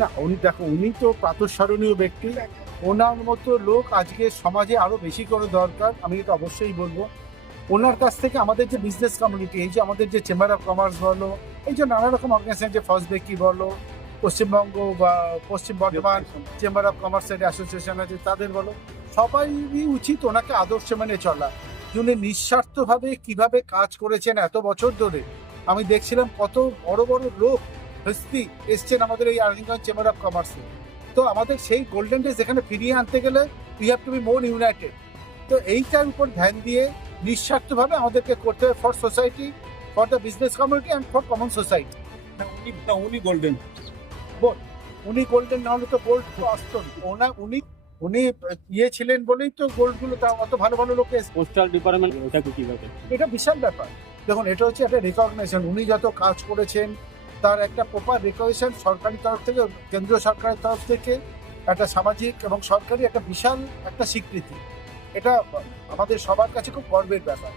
না উনি দেখো, উনি তো প্রাতঃস্মরণীয় ব্যক্তি। ওনার মতো লোক আজকে সমাজে আরো বেশি করে দরকার, আমি এটা অবশ্যই বলবো। ওনার কাছ থেকে আমাদের যে বিজনেস কমিউনিটি, এই যে আমাদের যে চেম্বার অফ কমার্স বলো, এই যে নানা রকম অর্গানাইজেশন, যে ফার্স্ট বেকি বলো, পশ্চিমবঙ্গ বা পশ্চিম বর্ধমান চেম্বার অফ কমার্সের অ্যাসোসিয়েশন আছে, তাদের বলো, সবারই উচিত ওনাকে আদর্শ মেনে চলা। যিনি নিঃস্বার্থভাবে কিভাবে কাজ করেছেন এত বছর ধরে। আমি দেখছিলাম কত বড় বড় লোক হস্তি এসছেন আমাদের এই আর্জিগঞ্জ চেম্বার অফ কমার্সে। তো আমাদের সেই গোল্ডেন ডেজ এখানে ফিরিয়ে আনতে গেলে we have to be more United. তো এইটার উপর ধ্যান দিয়ে নিঃস্বার্থভাবে আমাদেরকে করতে হবে, for society, for the business community and for common society. উনি গোল্ডেন। উনি গোল্ডেন না হলে তো গোল্ড তো আসতো না। উনি উনি ইয়ে ছিলেন বলেই তো গোল্ডগুলো তা অত ভালো ভালো লোক এসছে। পোস্টাল ডিপার্টমেন্ট ওটাকে কিভাবে? এটা বিশাল ব্যাপার। দেখুন, এটা হচ্ছে একটা রেকগনিশন। উনি যত কাজ করেছেন তার একটা প্রপার রেকগনিশন সরকারি তরফ থেকে, কেন্দ্রীয় সরকারের তরফ থেকে, একটা সামাজিক এবং সরকারি একটা বিশাল একটা স্বীকৃতি। এটা আমাদের সবার কাছে খুব গর্বের ব্যাপার।